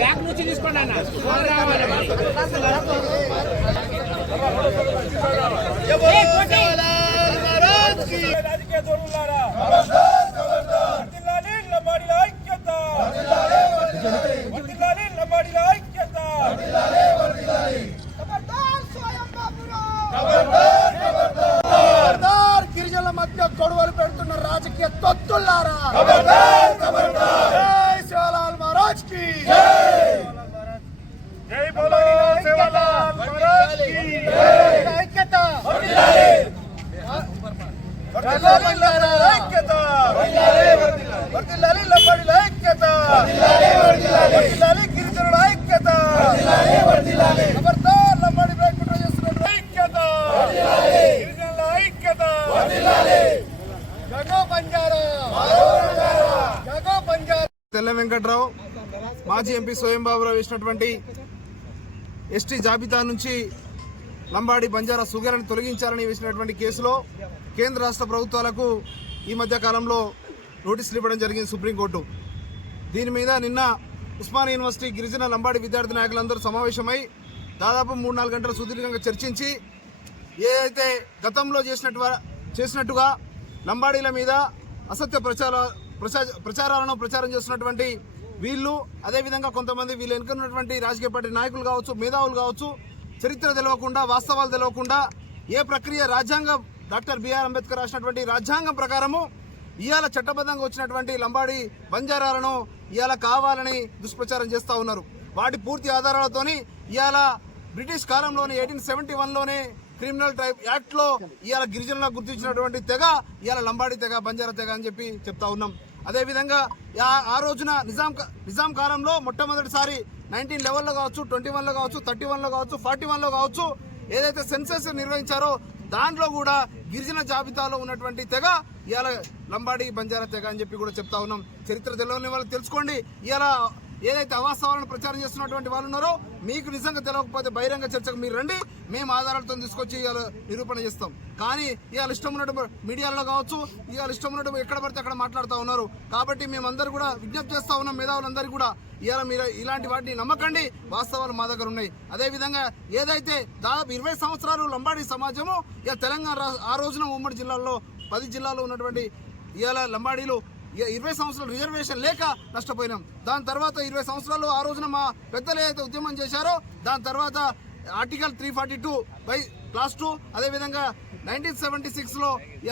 Back నుంచి తీసుకోండి అన్న. రాజకీయ దొరుకులారా లంబాడీల ఐక్యత, లంబాడీల ఐక్యత. గిరిజనుల మధ్య గొడవలు పెడుతున్న రాజకీయ తొత్తులారా, జై శివలాల్ మహారాజ్ కి జై, బోలో శివలాల్ మహారాజ్ కి ఐక్యత, ఐక్యత, వర్ధిల్లాలి లంబాడీల ఐక్యత, వర్ధిల్లాలి గిరిజనుల ఐక్యత, ఖబర్దార్ లంబాడీ బ్రేక్ కుట్ర చేస్తున్న ఐక్యత, గిరిజనుల ఐక్యత, జగో బంజారా, జగో బంజారా. తెల్ల వెంకట్రావు మాజీ ఎంపీ స్వయం బాబురావు వేసినటువంటి ఎస్టీ జాబితా నుంచి లంబాడీ బంజారా సుగేలను తొలగించాలని వేసినటువంటి కేసులో కేంద్ర రాష్ట్ర ప్రభుత్వాలకు ఈ మధ్య కాలంలో నోటీసులు ఇవ్వడం జరిగింది సుప్రీంకోర్టు. దీని మీద నిన్న ఉస్మానియా యూనివర్సిటీ గిరిజన లంబాడీ విద్యార్థి నాయకులందరూ సమావేశమై దాదాపు 3-4 గంటల సుదీర్ఘంగా చర్చించి ఏదైతే గతంలో చేసినట్టుగా లంబాడీల మీద అసత్య ప్రచారాలను ప్రచారం చేస్తున్నటువంటి వీళ్ళు, అదేవిధంగా కొంతమంది వీళ్ళు ఎన్నుకున్నటువంటి రాజకీయ పార్టీ నాయకులు కావచ్చు, మేధావులు కావచ్చు, చరిత్ర తెలవకుండా, వాస్తవాలు తెలవకుండా ఏ ప్రక్రియ రాజ్యాంగం డాక్టర్ బిఆర్ అంబేద్కర్ రాసినటువంటి రాజ్యాంగం ప్రకారము ఇవాళ చట్టబద్ధంగా వచ్చినటువంటి లంబాడీ బంజారాలను ఇవాళ కావాలని దుష్ప్రచారం చేస్తూ ఉన్నారు. వాటి పూర్తి ఆధారాలతోని ఇవాళ బ్రిటిష్ కాలంలోని 1871లోనే క్రిమినల్ ట్రైబ్ యాక్ట్లో ఇవాళ గిరిజనులకు గుర్తించినటువంటి తెగ ఇవాళ లంబాడీ తెగ, బంజారా తెగ అని చెప్పి చెప్తా ఉన్నాం. అదేవిధంగా ఆ రోజున నిజాం కాలంలో మొట్టమొదటిసారి 1911లో కావచ్చు, 21లో కావచ్చు, 31లో కావచ్చు, 41లో కావచ్చు ఏదైతే సెన్సస్ నిర్వహించారో దాంట్లో కూడా గిరిజన జాబితాలో ఉన్నటువంటి తెగ ఇవాళ లంబాడీ బంజారా తెగ అని చెప్పి కూడా చెప్తా ఉన్నాం. చరిత్ర తెలియని వాళ్ళు తెలుసుకోండి. ఇవాళ ఏదైతే అవాస్తవాలను ప్రచారం చేస్తున్నటువంటి వాళ్ళు ఉన్నారో మీకు నిజంగా తెలియకపోతే బహిరంగ చర్చకు మీరు రండి, మేము ఆధారాలతో తీసుకొచ్చి ఇవాళ నిరూపణ చేస్తాం. కానీ ఇవాళ ఇష్టం ఉన్నట్టు మీడియాలో కావచ్చు, ఇవాళ ఇష్టం ఉన్నట్టు ఎక్కడ పడితే అక్కడ మాట్లాడుతూ ఉన్నారు. కాబట్టి మేమందరూ కూడా విజ్ఞప్తి చేస్తూ ఉన్నాం మేధావులందరికీ కూడా, ఇవాళ మీరు ఇలాంటి వాటిని నమ్మకండి, వాస్తవాలు మా దగ్గర ఉన్నాయి. అదేవిధంగా ఏదైతే దాదాపు 20 సంవత్సరాలు లంబాడీ సమాజము ఇవాళ తెలంగాణ ఆ రోజున ఉమ్మడి జిల్లాల్లో 10 జిల్లాల్లో ఉన్నటువంటి ఇవాళ లంబాడీలు 20 సంవత్సరాలు రిజర్వేషన్ లేక నష్టపోయినాం. దాని తర్వాత 20 సంవత్సరాలు ఆ రోజున మా పెద్దలు ఏదైతే ఉద్యమం చేశారో దాని తర్వాత ఆర్టికల్ 342 బై క్లాస్ 2, అదేవిధంగా 1976లో